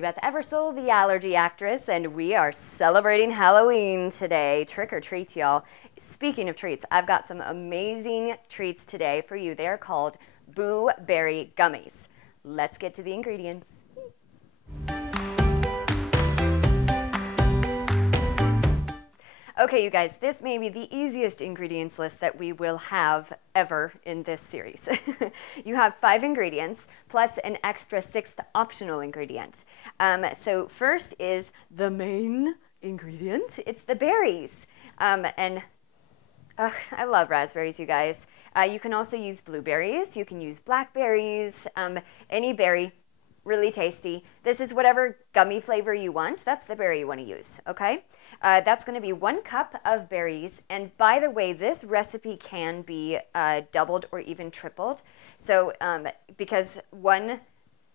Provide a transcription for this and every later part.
Mary Beth Eversole, the allergy actress, and we are celebrating Halloween today. Trick or treat, y'all. Speaking of treats, I've got some amazing treats today for you. They are called Berry Gummies. Let's get to the ingredients. Okay, you guys, this may be the easiest ingredients list that we will have ever in this series. You have 5 ingredients plus an extra 6th optional ingredient. So first is the main ingredient. It's the berries. I love raspberries, you guys. You can also use blueberries. You can use blackberries, any berry. Really tasty. This is whatever gummy flavor you want. That's the berry you want to use, okay? That's going to be 1 cup of berries. And by the way, this recipe can be doubled or even tripled. So because one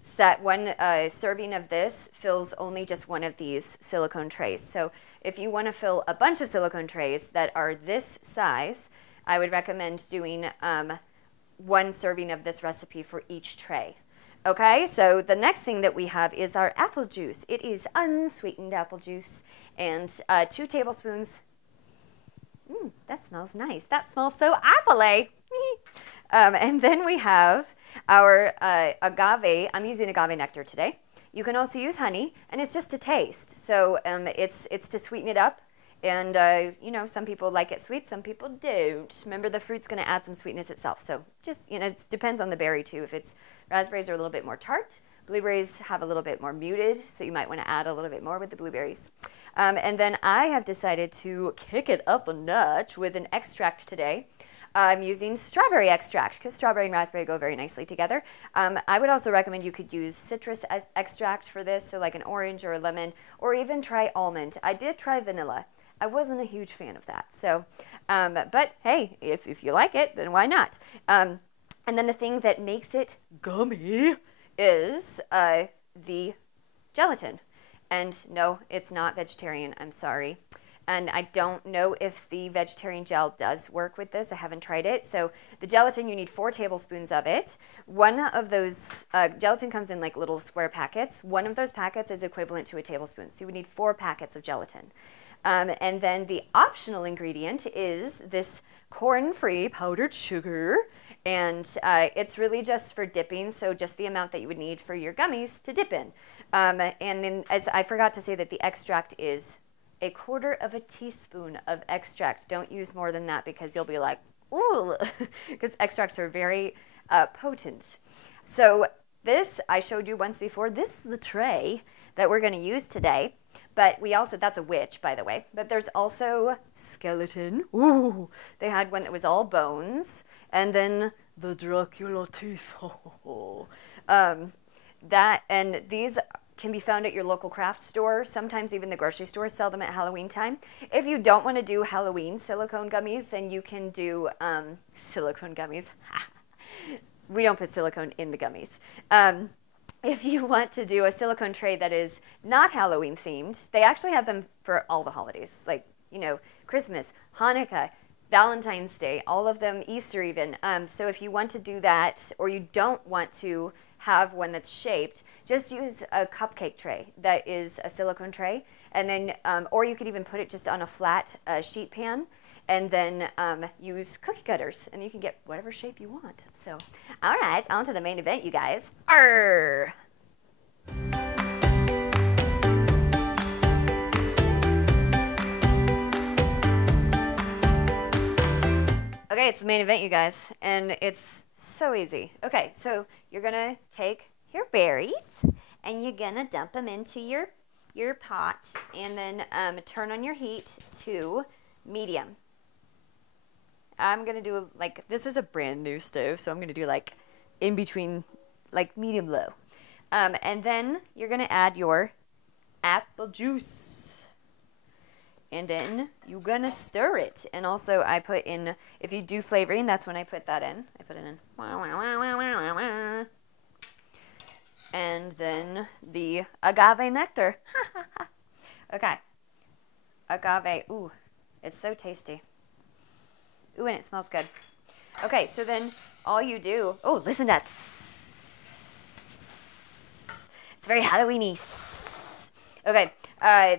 serving of this fills only just one of these silicone trays. So if you want to fill a bunch of silicone trays that are this size, I would recommend doing 1 serving of this recipe for each tray. Okay, so the next thing that we have is our apple juice. It is unsweetened apple juice, and 2 tablespoons. That smells nice. That smells so apple-y. And then we have our agave. I'm using agave nectar today. You can also use honey, and it's just a taste. So it's to sweeten it up. And, you know, some people like it sweet, some people don't. Remember, the fruit's going to add some sweetness itself. So just, you know, it depends on the berry, too. If it's raspberries are a little bit more tart. Blueberries have a little bit more muted, so you might want to add a little bit more with the blueberries. And then I have decided to kick it up a notch with an extract today. I'm using strawberry extract because strawberry and raspberry go very nicely together. I would also recommend you could use citrus extract for this, so like an orange or a lemon, or even try almond. I did try vanilla. I wasn't a huge fan of that. So, but hey, if you like it, then why not? And then the thing that makes it gummy is the gelatin. And no, it's not vegetarian. I'm sorry. And I don't know if the vegetarian gel does work with this. I haven't tried it. So the gelatin, you need 4 tablespoons of it. One of those, gelatin comes in like little square packets. One of those packets is equivalent to a tablespoon. So you would need 4 packets of gelatin. And then the optional ingredient is this corn-free powdered sugar. And it's really just for dipping, so just the amount that you would need for your gummies to dip in. And then, as I forgot to say, that the extract is 1/4 teaspoon of extract. Don't use more than that because you'll be like, ooh, because extracts are very potent. So this, I showed you once before, this is the tray that we're going to use today. But we also, that's a witch, by the way. But there's also skeleton. Ooh, they had one that was all bones. And then the Dracula teeth. And these can be found at your local craft store. Sometimes even the grocery stores sell them at Halloween time. If you don't want to do Halloween silicone gummies, then you can do silicone gummies. We don't put silicone in the gummies. If you want to do a silicone tray that is not Halloween themed, they actually have them for all the holidays, like, you know, Christmas, Hanukkah, Valentine's Day, all of them, Easter even. So if you want to do that, or you don't want to have one that's shaped, just use a cupcake tray that is a silicone tray, and then, or you could even put it just on a flat sheet pan, and then use cookie cutters, and you can get whatever shape you want. So, all right, on to the main event, you guys. Arr! Okay, it's the main event, you guys, and it's so easy. Okay, so you're gonna take your berries, and you're gonna dump them into your pot, and then turn on your heat to medium. I'm going to do, like, this is a brand new stove, so I'm going to do, like, in between, like, medium-low. And then you're going to add your apple juice. And then you're going to stir it. And also I put in, if you do flavoring, that's when I put that in. I put it in. And then the agave nectar. Okay. Agave. Ooh, it's so tasty. Ooh, and it smells good. Okay, so then all you do, oh, listen to that. It's very Halloween-y. Okay,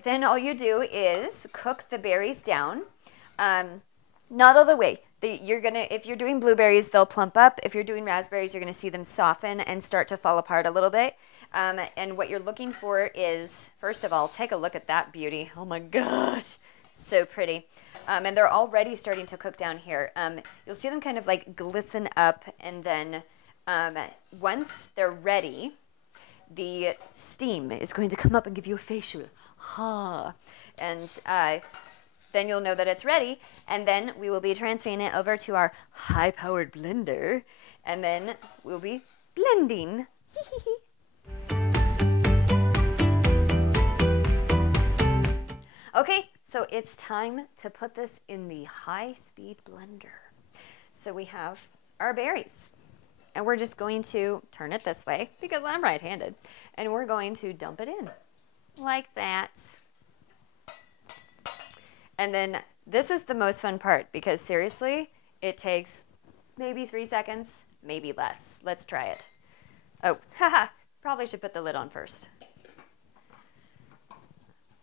then all you do is cook the berries down. Not all the way. If you're doing blueberries, they'll plump up. If you're doing raspberries, you're gonna see them soften and start to fall apart a little bit. And what you're looking for is, first of all, take a look at that beauty. Oh my gosh, so pretty. And they're already starting to cook down here. You'll see them kind of like glisten up, and then once they're ready, the steam is going to come up and give you a facial. And then you'll know that it's ready, and then we will be transferring it over to our high-powered blender, and then we'll be blending. Okay, so it's time to put this in the high-speed blender. So we have our berries, and we're just going to turn it this way because I'm right-handed, and we're going to dump it in like that. And then this is the most fun part because seriously, it takes maybe 3 seconds, maybe less. Let's try it. Oh, haha, probably should put the lid on first.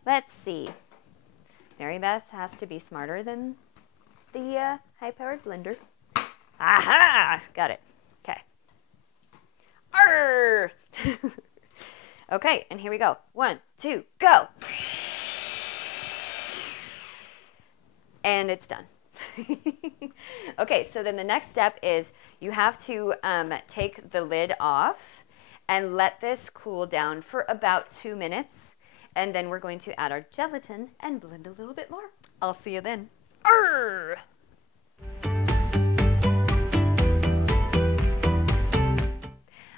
Let's see. Mary Beth has to be smarter than the high-powered blender. Aha! Got it. Okay. Arr! Okay, and here we go. 1, 2, go! And it's done. Okay, so then the next step is you have to take the lid off and let this cool down for about 2 minutes. And then we're going to add our gelatin and blend a little bit more. I'll see you then. Arr!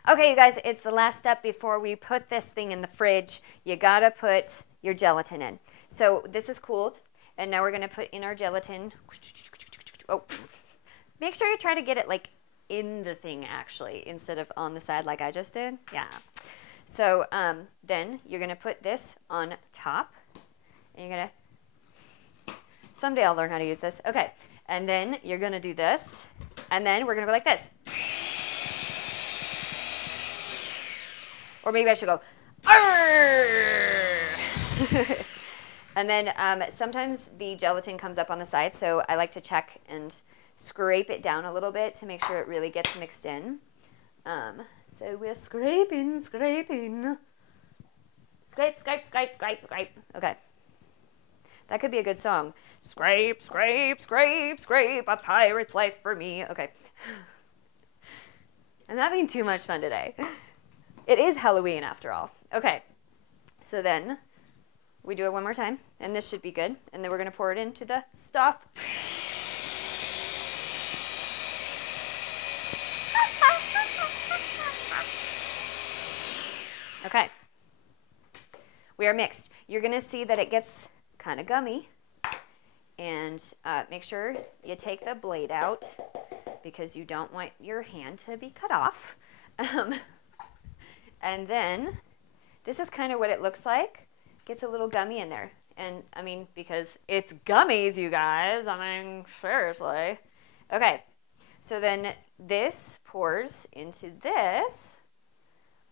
Okay, you guys, it's the last step before we put this thing in the fridge. You gotta put your gelatin in. So this is cooled. And now we're going to put in our gelatin. Oh, make sure you try to get it like in the thing actually, instead of on the side like I just did. Yeah. So then you're going to put this on top. And you're going to, someday I'll learn how to use this. Okay. And then you're going to do this. And then we're going to go like this. Or maybe I should go, arr! And then sometimes the gelatin comes up on the side, so I like to check and scrape it down a little bit to make sure it really gets mixed in. So we're scraping. Scrape, scrape, scrape, scrape, scrape. Okay. That could be a good song. Scrape, scrape, scrape, scrape, a pirate's life for me. Okay. I'm having too much fun today. It is Halloween after all. Okay. So then we do it one more time, and this should be good. And then we're going to pour it into the stuff. Okay. We are mixed. You're going to see that it gets kind of gummy. And make sure you take the blade out because you don't want your hand to be cut off. And then this is kind of what it looks like. Gets a little gummy in there. And I mean, because it's gummies, you guys. I mean, seriously. Okay. So then this pours into this.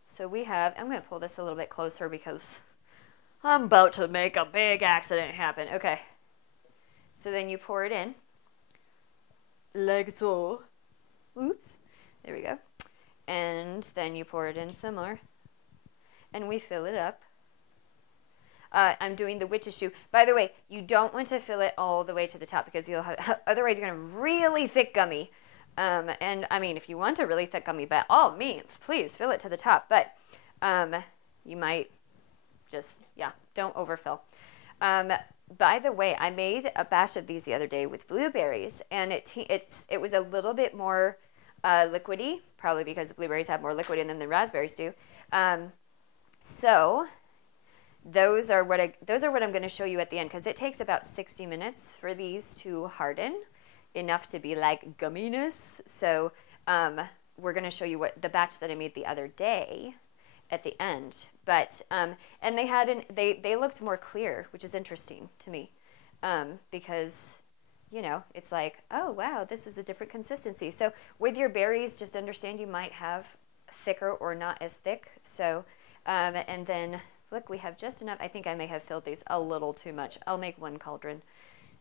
So we have, I'm going to pull this a little bit closer because I'm about to make a big accident happen. Okay. So then you pour it in. Like so. Oops. There we go. And then you pour it in some more. And we fill it up. I'm doing the witch's shoe. By the way, you don't want to fill it all the way to the top because you'll have, otherwise you're going to have really thick gummy. And I mean, if you want a really thick gummy, by all means, please fill it to the top. But you might just, yeah, don't overfill. By the way, I made a batch of these the other day with blueberries, and it was a little bit more liquidy, probably because the blueberries have more liquid in them than raspberries do. So those are what I'm going to show you at the end, because it takes about 60 minutes for these to harden enough to be like gumminess. So we're going to show you what the batch that I made the other day at the end. But and they looked more clear, which is interesting to me, because you know, it's like, oh wow, this is a different consistency. So with your berries, just understand you might have thicker or not as thick. So and then Look, we have just enough. I think I may have filled these a little too much. I'll make one cauldron.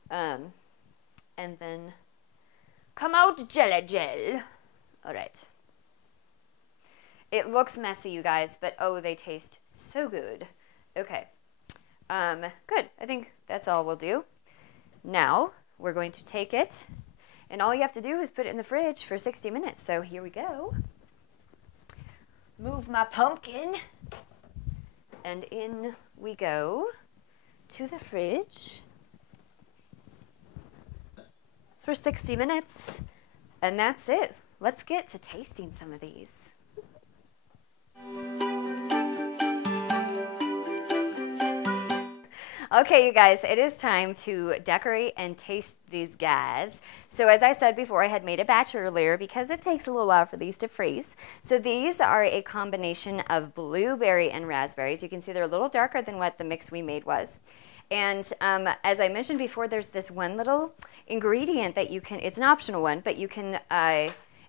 And then come out jelly gel. All right. It looks messy, you guys, but oh, they taste so good. Okay. Good. I think that's all we'll do. Now, we're going to take it, and all you have to do is put it in the fridge for 60 minutes. So here we go. Move my pumpkin. And in we go to the fridge for 60 minutes. And that's it. Let's get to tasting some of these. Okay, you guys, it is time to decorate and taste these guys. So as I said before, I had made a batch earlier because it takes a little while for these to freeze. So these are a combination of blueberry and raspberries. You can see they're a little darker than what the mix we made was. And as I mentioned before, there's this one little ingredient that you can, it's an optional one, but you can,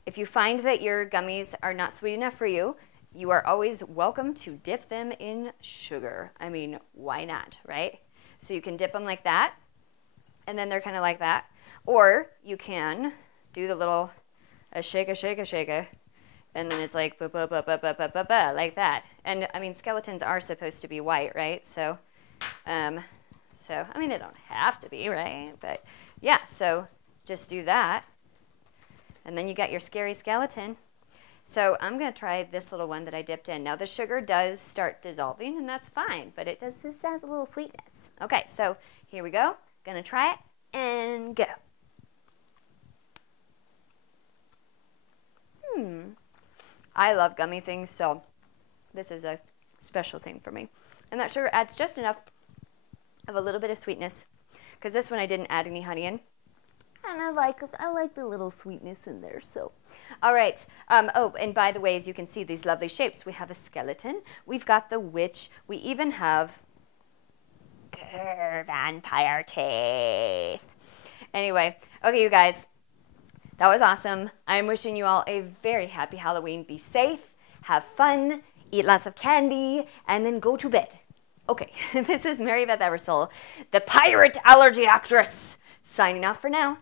if you find that your gummies are not sweet enough for you, you are always welcome to dip them in sugar. I mean, why not, right? So you can dip them like that, and then they're kind of like that. Or you can do the little shake, and then it's like like that. And I mean, skeletons are supposed to be white, right? So, I mean, they don't have to be, right? But yeah, so just do that, and then you got your scary skeleton. So I'm going to try this little one that I dipped in. Now the sugar does start dissolving, and that's fine, but it does just has a little sweetness. Okay, so here we go. Going to try it and go. I love gummy things, so this is a special thing for me. And that sugar adds just enough of a little bit of sweetness, because this one I didn't add any honey in. And I like the little sweetness in there. So, all right. Oh, and by the way, as you can see, these lovely shapes. We have a skeleton. We've got the witch. We even have vampire teeth. Anyway, okay, you guys, that was awesome. I'm wishing you all a very happy Halloween. Be safe, have fun, eat lots of candy, and then go to bed. Okay, this is Mary Beth Eversole, the pirate allergy actress, signing off for now.